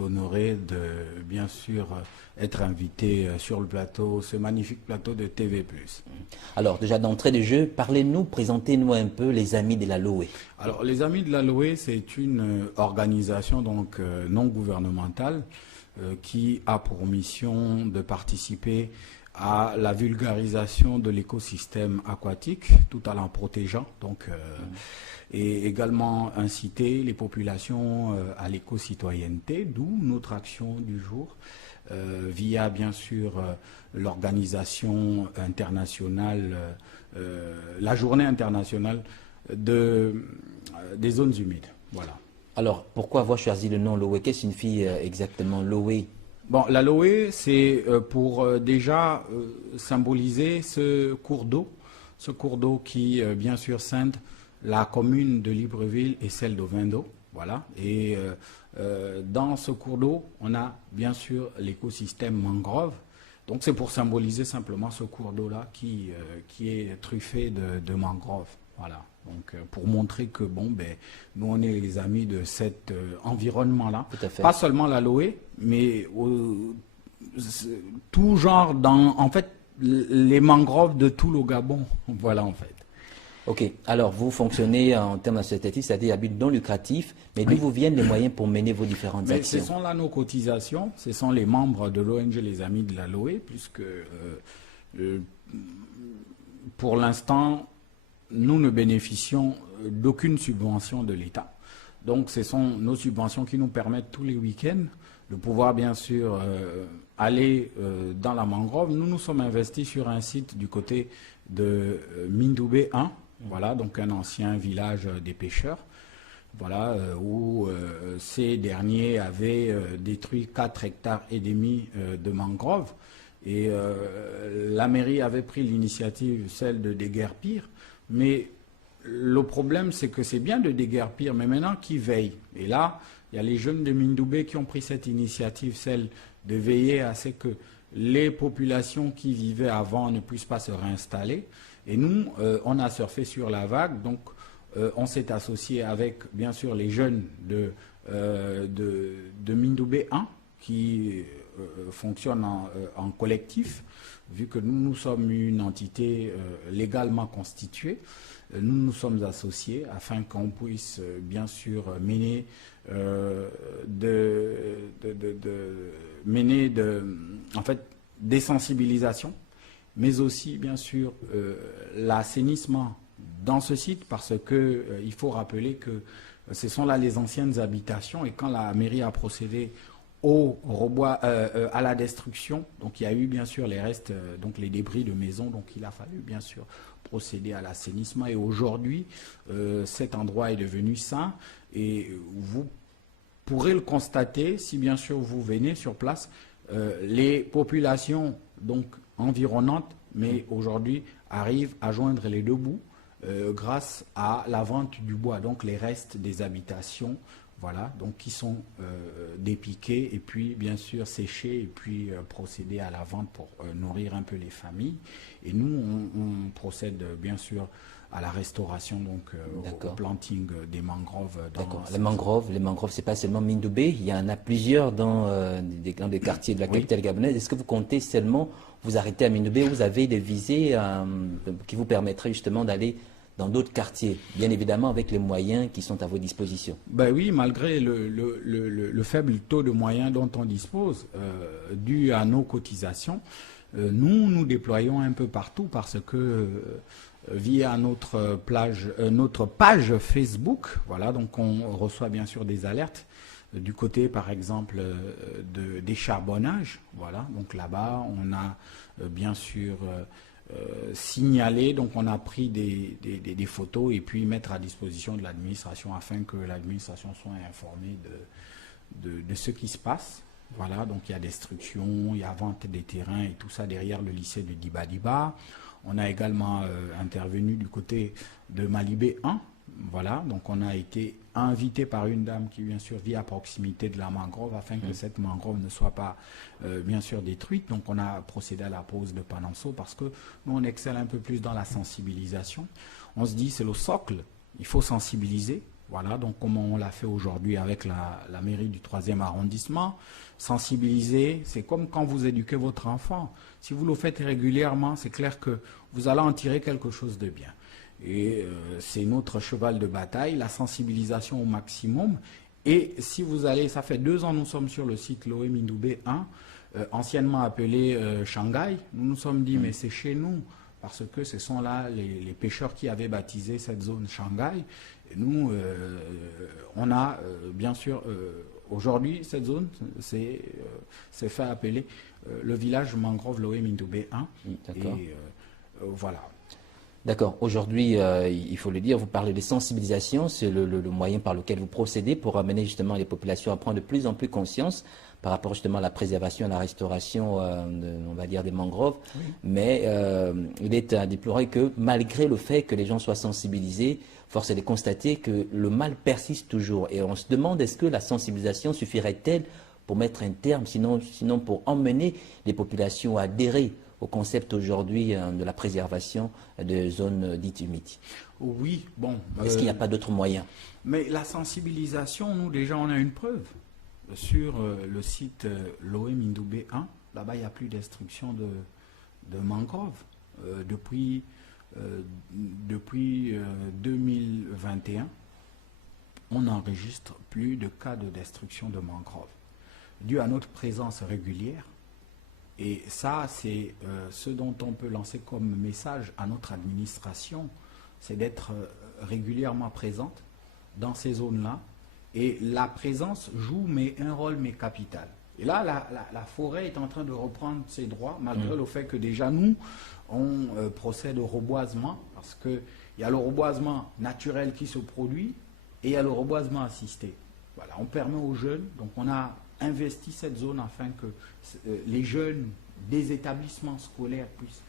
honoré de, bien sûr, être invité sur le plateau, ce magnifique plateau de TV+. Alors, déjà d'entrée de jeu, parlez-nous, présentez-nous un peu les Amis de l'Aloe. Alors, les Amis de l'Aloe, c'est une organisation donc non gouvernementale qui a pour mission de participer à la vulgarisation de l'écosystème aquatique, tout en la protégeant. Donc, et également inciter les populations à l'éco-citoyenneté, d'où notre action du jour, via bien sûr l'organisation internationale, la journée internationale des zones humides. Voilà. Alors, pourquoi avoir choisi le nom Loé? Qu'est-ce que signifie exactement Loé? Bon, l'Aloe, c'est pour déjà symboliser ce cours d'eau qui, bien sûr, scinde la commune de Libreville et celle d'Ovendo. Voilà. Et dans ce cours d'eau, on a bien sûr l'écosystème mangrove. Donc, c'est pour symboliser simplement ce cours d'eau-là qui est truffé de mangroves. Voilà. Donc, pour montrer que, bon, ben, nous, on est les amis de cet environnement-là. Tout à fait. Pas seulement l'Aloe, mais tout genre, en fait, les mangroves de tout le Gabon. Voilà, en fait. Ok, alors vous fonctionnez en termes associatifs, c'est-à-dire à but non lucratif, mais d'où Oui. vous viennent les moyens pour mener vos différentes Mais actions? ce sont là nos cotisations, ce sont les membres de l'ONG Les Amis de l'Aloe, puisque pour l'instant, nous ne bénéficions d'aucune subvention de l'État. Donc ce sont nos subventions qui nous permettent tous les week-ends de pouvoir bien sûr aller dans la mangrove. Nous nous sommes investis sur un site du côté de Mindoubé 1, voilà, donc un ancien village des pêcheurs, voilà, où ces derniers avaient détruit 4 hectares et demi de mangroves. Et la mairie avait pris l'initiative, celle de déguerpir. Mais le problème, c'est que c'est bien de déguerpir, mais maintenant, qui veille? Et là, il y a les jeunes de Mindoubé qui ont pris cette initiative, celle de veiller à ce que les populations qui vivaient avant ne puissent pas se réinstaller. Et nous, on a surfé sur la vague, donc on s'est associé avec, bien sûr, les jeunes de Mindoubé 1, qui fonctionnent en collectif, vu que nous sommes une entité légalement constituée. Nous nous sommes associés afin qu'on puisse bien sûr mener en fait, des sensibilisations, mais aussi bien sûr l'assainissement dans ce site, parce que il faut rappeler que ce sont là les anciennes habitations, et quand la mairie a procédé à la destruction, donc il y a eu bien sûr les restes, donc les débris de maisons, donc il a fallu bien sûr procéder à l'assainissement, et aujourd'hui cet endroit est devenu sain, et vous pourrez le constater si bien sûr vous venez sur place. Les populations donc environnantes, mais aujourd'hui arrivent à joindre les deux bouts grâce à la vente du bois, donc les restes des habitations. Voilà, donc qui sont dépiqués et puis bien sûr séchés et puis procéder à la vente pour nourrir un peu les familles. Et nous, on procède bien sûr à la restauration, donc au planting des mangroves. D'accord. Les mangroves, c'est pas seulement Mindoubé, il y en a plusieurs dans des quartiers de la capitale gabonaise. Est-ce que vous comptez seulement vous arrêter à Mindoubé, ou vous avez des visées qui vous permettraient justement d'aller dans d'autres quartiers, bien évidemment avec les moyens qui sont à vos dispositions? Ben oui, malgré le faible taux de moyens dont on dispose, dû à nos cotisations, nous déployons un peu partout, parce que via notre page Facebook, voilà, donc on reçoit bien sûr des alertes du côté, par exemple, des charbonnages, voilà, donc là-bas on a bien sûr signaler, donc on a pris des photos et puis mettre à disposition de l'administration afin que l'administration soit informée de ce qui se passe. Voilà, donc il y a destruction, il y a vente des terrains et tout ça derrière le lycée de Dibadiba. On a également intervenu du côté de Malibé 1. Voilà, donc on a été invité par une dame qui bien sûr vit à proximité de la mangrove afin que cette mangrove ne soit pas bien sûr détruite. Donc on a procédé à la pose de panonceaux, parce que nous on excelle un peu plus dans la sensibilisation. On se dit c'est le socle, il faut sensibiliser, Voilà, donc comme on l'a fait aujourd'hui avec la mairie du 3e arrondissement, sensibiliser, c'est comme quand vous éduquez votre enfant. Si vous le faites régulièrement, c'est clair que vous allez en tirer quelque chose de bien. Et c'est notre cheval de bataille, la sensibilisation au maximum. Et si vous allez, ça fait 2 ans nous sommes sur le site Loé Mindoubé 1, anciennement appelé Shanghai. Nous nous sommes dit, mais c'est chez nous, parce que ce sont là les pêcheurs qui avaient baptisé cette zone Shanghai. Et nous, on a bien sûr, aujourd'hui, cette zone, c'est fait appeler le village mangrove Loé Mindoubé 1. D'accord. Et voilà. D'accord. Aujourd'hui, il faut le dire, vous parlez de sensibilisation, c'est le moyen par lequel vous procédez pour amener justement les populations à prendre de plus en plus conscience par rapport justement à la préservation et à la restauration, on va dire, des mangroves. Oui. Mais il est à déplorer que malgré le fait que les gens soient sensibilisés, force est de constater que le mal persiste toujours. Et on se demande, est-ce que la sensibilisation suffirait-elle pour mettre un terme, sinon pour emmener les populations à adhérer au concept aujourd'hui de la préservation de zones dites humides? Oui, bon. Est-ce qu'il n'y a pas d'autres moyens? Mais la sensibilisation, nous déjà on a une preuve. Sur le site Loé Mindoubé 1, là-bas il n'y a plus d'instruction de mangrove. Depuis 2021, on n'enregistre plus de cas de destruction de mangrove, dû à notre présence régulière. Et ça, c'est ce dont on peut lancer comme message à notre administration, c'est d'être régulièrement présente dans ces zones-là. Et la présence joue un rôle capital. Et là, la forêt est en train de reprendre ses droits, malgré le fait que déjà nous, on procède au reboisement, parce qu'il y a le reboisement naturel qui se produit, et il y a le reboisement assisté. Voilà, on permet aux jeunes, donc on a investi cette zone afin que les jeunes des établissements scolaires puissent